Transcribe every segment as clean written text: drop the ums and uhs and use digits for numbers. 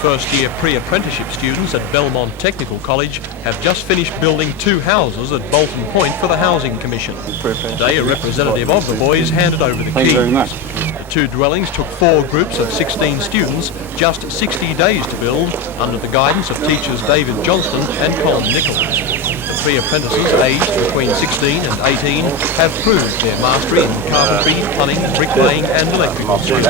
First-year pre-apprenticeship students at Belmont Technical College have just finished building 2 houses at Bolton Point for the Housing Commission. Today, a representative of the boys handed over the keys. The 2 dwellings took 4 groups of 16 students just 60 days to build under the guidance of teachers David Johnston and Colin Nichols. The 3 apprentices aged between 16 and 18 have proved their mastery in carpentry, plumbing, bricklaying and electrical skills.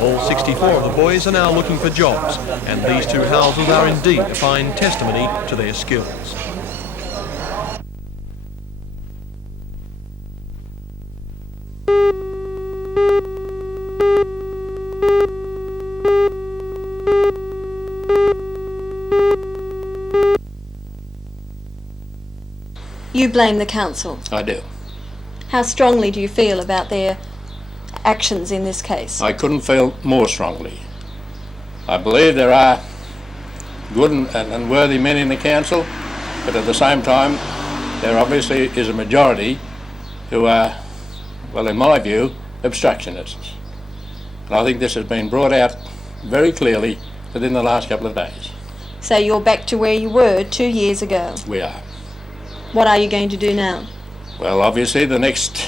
All 64 of the boys are now looking for jobs, and these 2 houses are indeed a fine testimony to their skills. You blame the council. I do. How strongly do you feel about their actions in this case? I couldn't feel more strongly. I believe there are good and worthy men in the council, but at the same time there obviously is a majority who are, well, in my view, obstructionists. And I think this has been brought out very clearly within the last couple of days. So you're back to where you were 2 years ago? We are. What are you going to do now? Well, obviously the next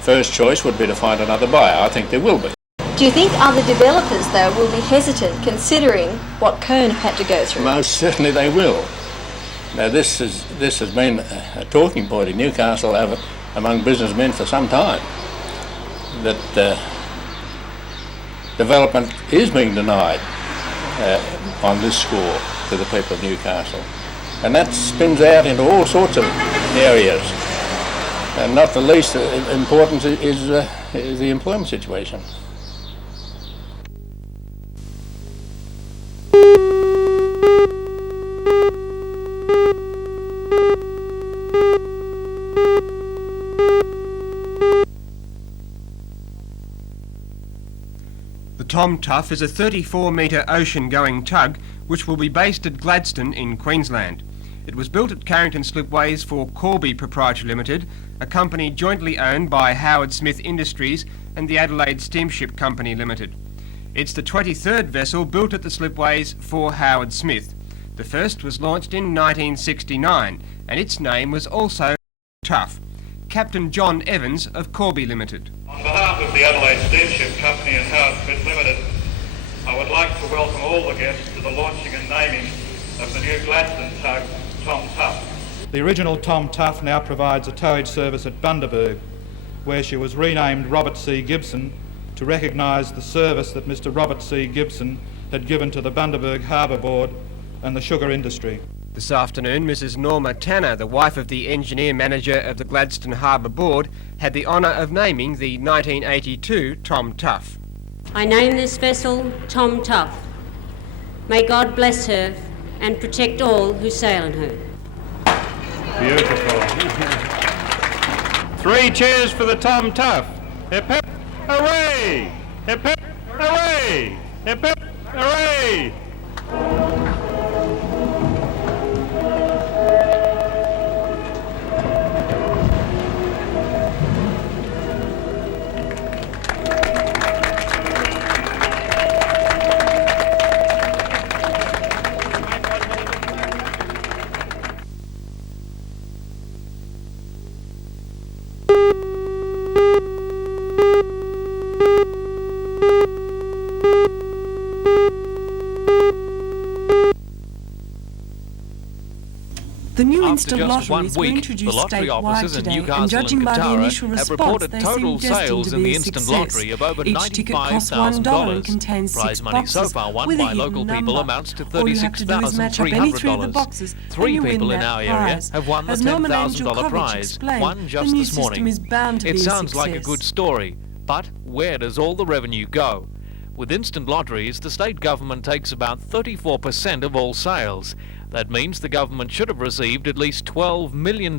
first choice would be to find another buyer. I think there will be. Do you think other developers, though, will be hesitant considering what Kern had to go through? Most certainly they will. Now this has been a talking point in Newcastle among businessmen for some time, that development is being denied on this score to the people of Newcastle. And that spins out into all sorts of areas. And not the least important is the employment situation. The Tom Tuff is a 34-metre ocean-going tug which will be based at Gladstone in Queensland. It was built at Carrington Slipways for Corby Proprietary Limited, a company jointly owned by Howard Smith Industries and the Adelaide Steamship Company Limited. It's the 23rd vessel built at the Slipways for Howard Smith. The first was launched in 1969 and its name was also Tuff. Captain John Evans of Corby Limited. On behalf of the Adelaide Steamship Company and Howard Smith Limited, I would like to welcome all the guests to the launching and naming of the new Gladstone tug, Tom Tuff. The original Tom Tuff now provides a towage service at Bundaberg, where she was renamed Robert C. Gibson to recognise the service that Mr. Robert C. Gibson had given to the Bundaberg Harbour Board and the sugar industry. This afternoon, Mrs. Norma Tanner, the wife of the engineer manager of the Gladstone Harbour Board, had the honour of naming the 1982 Tom Tuff. I name this vessel Tom Tuff. May God bless her and protect all who sail in her. Beautiful. 3 cheers for the Tom Tuff. Hip hip, hooray! Hip hip, hooray! Hip hip, hooray! The new After instant just 1 lotteries were week, introduced the lottery statewide offices in today, Newcastle and judging and by the Katara initial have response, reported they total seem destined sales to in be the a instant success. lottery of over Each ticket costs $1 and $95,000. contains 6 Prize money so boxes far won with a by hidden local people number. amounts to All you have to do is match up any 3 of the boxes, $36,300. and 3 you win people in that our area prize. have won the As Norman $10,000 Angel prize, explained, one just the new this morning. system is bound to It be a sounds like a success. good story, but where does all the revenue go? With instant lotteries, the state government takes about 34% of all sales. That means the government should have received at least $12 million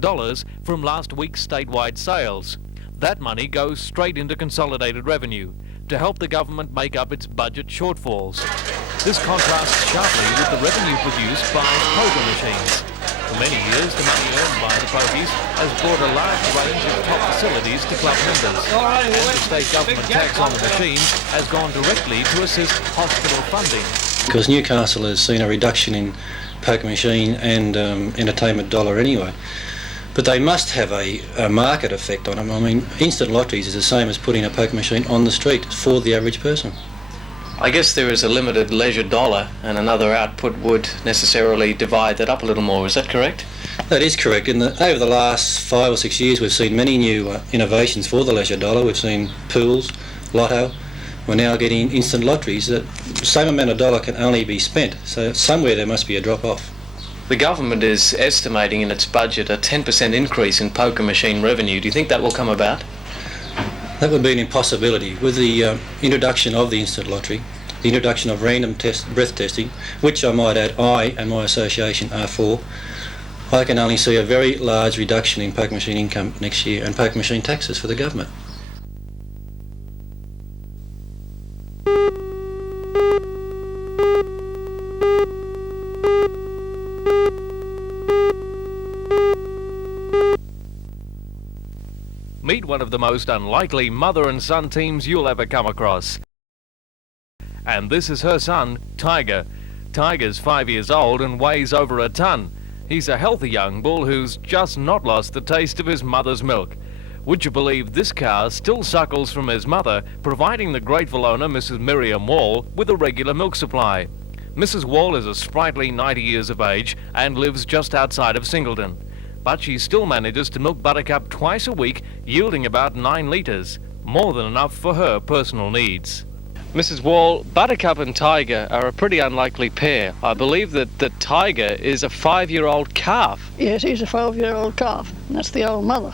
from last week's statewide sales. That money goes straight into consolidated revenue to help the government make up its budget shortfalls. This contrasts sharply with the revenue produced by poker machines. For many years, the money earned by the pokies has brought a large range of top facilities to club members. And the state government tax on the machines has gone directly to assist hospital funding. Because Newcastle has seen a reduction in poker machine and entertainment dollar anyway. But they must have a market effect on them. I mean, instant lotteries is the same as putting a poker machine on the street for the average person. I guess there is a limited leisure dollar, and another output would necessarily divide that up a little more. Is that correct? That is correct. Over the last 5 or 6 years, we've seen many new innovations for the leisure dollar. We've seen pools, lotto. We're now getting instant lotteries. The same amount of dollar can only be spent, so somewhere there must be a drop-off. The government is estimating in its budget a 10% increase in poker machine revenue. Do you think that will come about? That would be an impossibility. With the introduction of the instant lottery, the introduction of random breath testing, which I might add I and my association are for, I can only see a very large reduction in poker machine income next year and poker machine taxes for the government. Meet one of the most unlikely mother and son teams you'll ever come across. And this is her son, Tiger. Tiger's 5 years old and weighs over a ton. He's a healthy young bull who's just not lost the taste of his mother's milk. Would you believe this cow still suckles from his mother, providing the grateful owner, Mrs. Miriam Wall, with a regular milk supply. Mrs. Wall is a sprightly 90 years of age and lives just outside of Singleton. But she still manages to milk Buttercup twice a week, yielding about 9 litres, more than enough for her personal needs. Mrs. Wall, Buttercup and Tiger are a pretty unlikely pair. I believe that Tiger is a 5-year-old calf. Yes, he's a 5-year-old calf, and that's the old mother.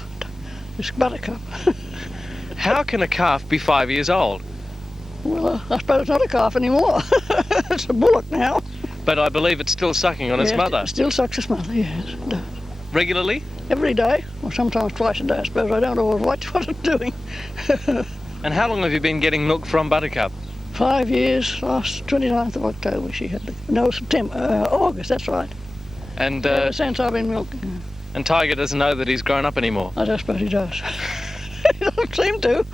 It's Buttercup. How can a calf be 5 years old? Well, I suppose it's not a calf anymore. It's a bullock now. But I believe it's still sucking on its mother. It still sucks its mother, yes, it does. Regularly? Every day, or sometimes twice a day, I suppose. I don't always watch what it's doing. And how long have you been getting milk from Buttercup? 5 years, last 29th of October she had August, that's right. And ever since I've been milking. And Tiger doesn't know that he's grown up anymore? I suppose he does. He doesn't seem to.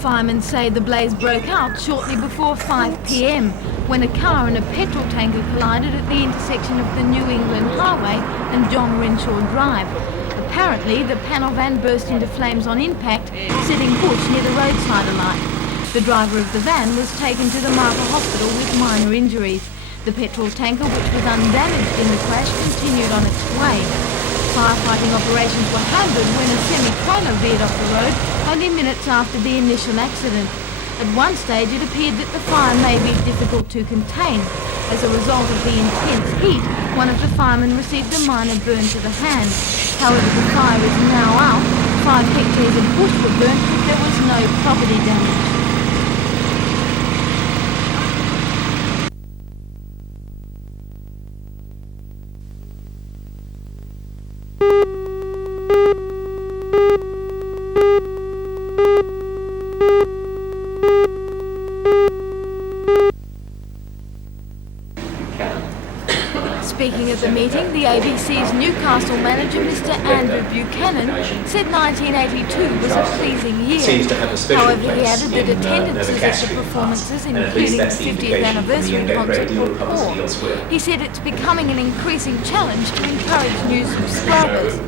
Firemen say the blaze broke out shortly before 5 p.m. when a car and a petrol tanker collided at the intersection of the New England Highway and John Renshaw Drive. Apparently, the panel van burst into flames on impact, setting bush near the roadside alight. The driver of the van was taken to the Martha Hospital with minor injuries. The petrol tanker, which was undamaged in the crash, continued on its way. Firefighting operations were hampered when a semi-trailer veered off the road only minutes after the initial accident. At one stage it appeared that the fire may be difficult to contain. As a result of the intense heat, one of the firemen received a minor burn to the hand. However, the fire is now out. 5 hectares of bush were burnt, but there was no property damage. Speaking at the meeting, the ABC's Newcastle manager, Mr. Andrew Buchanan, said 1982 was a pleasing year. However, he added that attendances at the performances, including the 50th anniversary concert, were poor. He said it's becoming an increasing challenge to encourage new subscribers.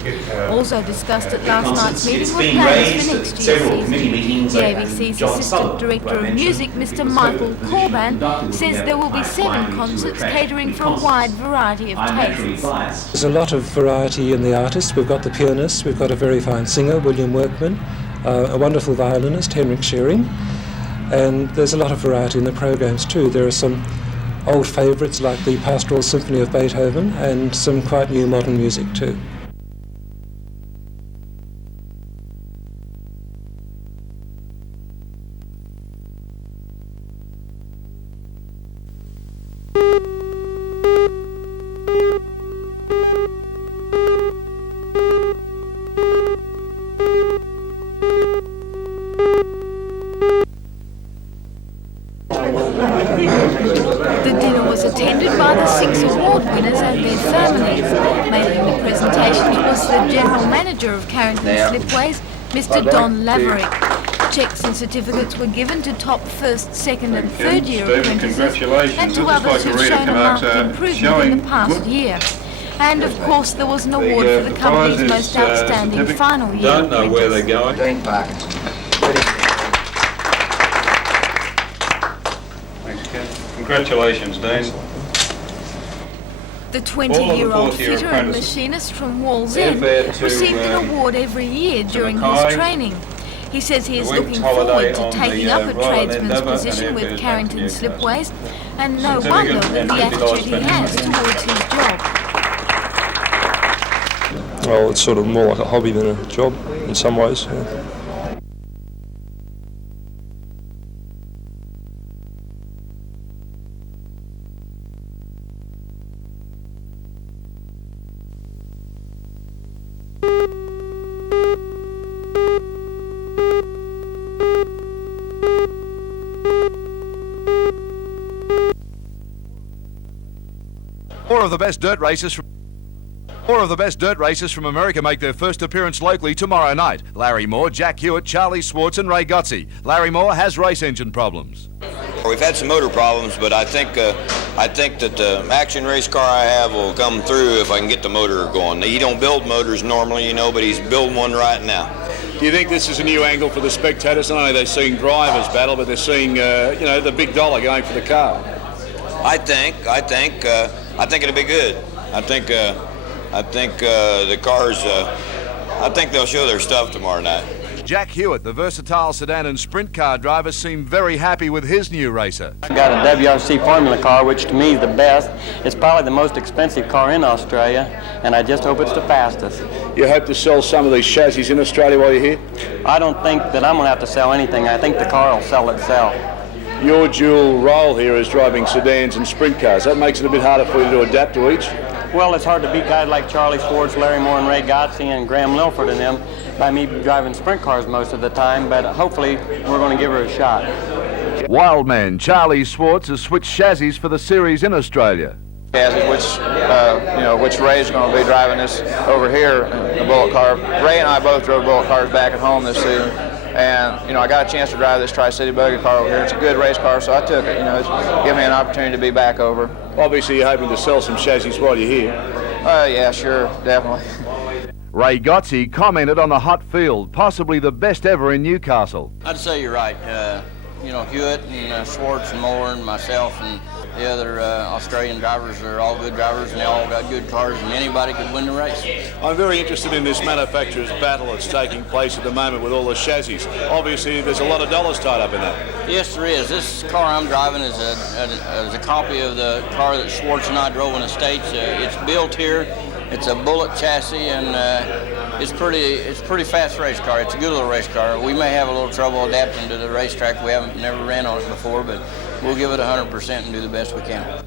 Also discussed at last night's meeting were plans for next year's season. The ABC's Assistant Director of Music, Mr. Michael Corban, says there will be 7 concerts catering for a wide variety of tastes. There's a lot of variety in the artists. We've got the pianists, we've got a very fine singer, William Workman, a wonderful violinist, Henrik Schering, and there's a lot of variety in the programs too. There are some old favourites like the Pastoral Symphony of Beethoven and some quite new modern music too. The dinner was attended by the 6 award winners and their families. Making the presentations was the General Manager of Carrington Slipways, Mr. Don Laverick. Cheques and certificates were given to top first, second and third year apprentices and to others who've shown a marked improvement in the past year. And of course there was an award for the company's most outstanding final year Don't know where they're going. Congratulations, Dean. The 20-year-old fitter and machinist from Wall's End received an award every year during his training. He says he is looking forward to taking up a tradesman's position with Carrington Slipways, and no wonder with the attitude he has towards his job. Well, it's sort of more like a hobby than a job in some ways. Yeah. Four of the best dirt racers from America make their first appearance locally tomorrow night. Larry Moore, Jack Hewitt, Charlie Swartz and Ray Gotzi. Larry Moore has race engine problems. We've had some motor problems, but I think that the action race car I have will come through if I can get the motor going. He don't build motors normally, you know, but he's building one right now. Do you think this is a new angle for the spectators? Not only are they seeing drivers battle, but they're seeing, the big dollar going for the car. I think it'll be good. I think the cars. I think they'll show their stuff tomorrow night. Jack Hewitt, the versatile sedan and sprint car driver, seemed very happy with his new racer. I've got a WRC Formula car, which to me is the best. It's probably the most expensive car in Australia, and I just hope it's the fastest. You hope to sell some of these chassis in Australia while you're here? I don't think that I'm going to have to sell anything. I think the car will sell itself. Your dual role here is driving sedans and sprint cars. That makes it a bit harder for you to adapt to each? Well, it's hard to beat guys like Charlie Swartz, Larry Moore, and Ray Gotzi, and Graham Lilford and them by me driving sprint cars most of the time, but hopefully we're going to give her a shot. Wildman Charlie Swartz has switched chassis for the series in Australia. Which Ray's going to be driving this over here, the Bullet car. Ray and I both drove Bullet cars back at home this season. And, I got a chance to drive this Tri-City buggy car over here. It's a good race car, so I took it. It's give me an opportunity to be back over. Obviously, you're hoping to sell some chassis while you're here. Yeah, sure, definitely. Ray Gotzi commented on the hot field, possibly the best ever in Newcastle. I'd say you're right. Hewitt and Swartz and Moore and myself and the other Australian drivers are all good drivers, and they all got good cars, and anybody could win the race. I'm very interested in this manufacturer's battle that's taking place at the moment with all the chassis. Obviously, there's a lot of dollars tied up in that. Yes, there is. This car I'm driving is a copy of the car that Swartz and I drove in the States. It's built here. It's a Bullet chassis, and it's pretty fast race car. It's a good little race car. We may have a little trouble adapting to the racetrack. We haven't never ran on it before, but we'll give it 100% and do the best we can.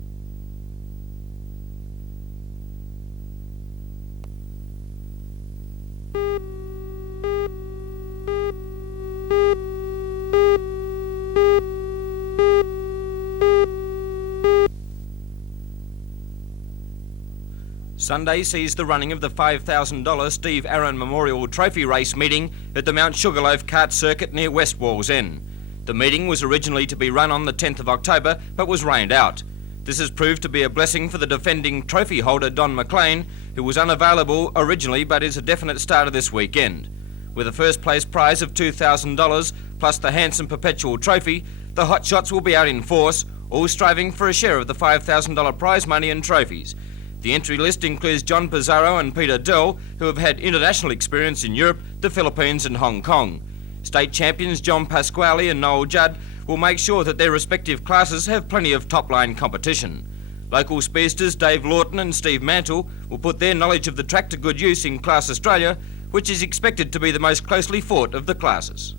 Sunday sees the running of the $5,000 Steve Aaron Memorial Trophy Race meeting at the Mount Sugarloaf Kart Circuit near West Wall's End. The meeting was originally to be run on the 10th of October, but was rained out. This has proved to be a blessing for the defending trophy holder Don McLean, who was unavailable originally but is a definite starter this weekend. With a first place prize of $2,000 plus the handsome perpetual trophy, the hot shots will be out in force, all striving for a share of the $5,000 prize money and trophies. The entry list includes John Pizarro and Peter Dell, who have had international experience in Europe, the Philippines and Hong Kong. State champions John Pasquale and Noel Judd will make sure that their respective classes have plenty of top-line competition. Local speedsters Dave Lawton and Steve Mantle will put their knowledge of the track to good use in Class Australia, which is expected to be the most closely fought of the classes.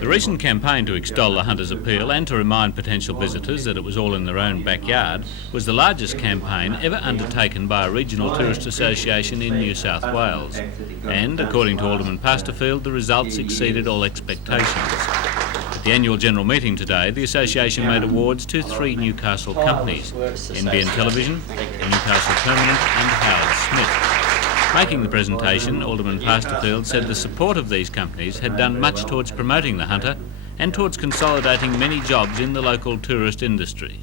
The recent campaign to extol the hunter's appeal and to remind potential visitors that it was all in their own backyard was the largest campaign ever undertaken by a regional tourist association in New South Wales. And, according to Alderman Pasterfield, the results exceeded all expectations. At the annual general meeting today, the association made awards to 3 Newcastle companies: NBN Television, Newcastle Permanent and Howard Smith. Making the presentation, Alderman Pasterfield said the support of these companies had done much towards promoting the hunter and towards consolidating many jobs in the local tourist industry.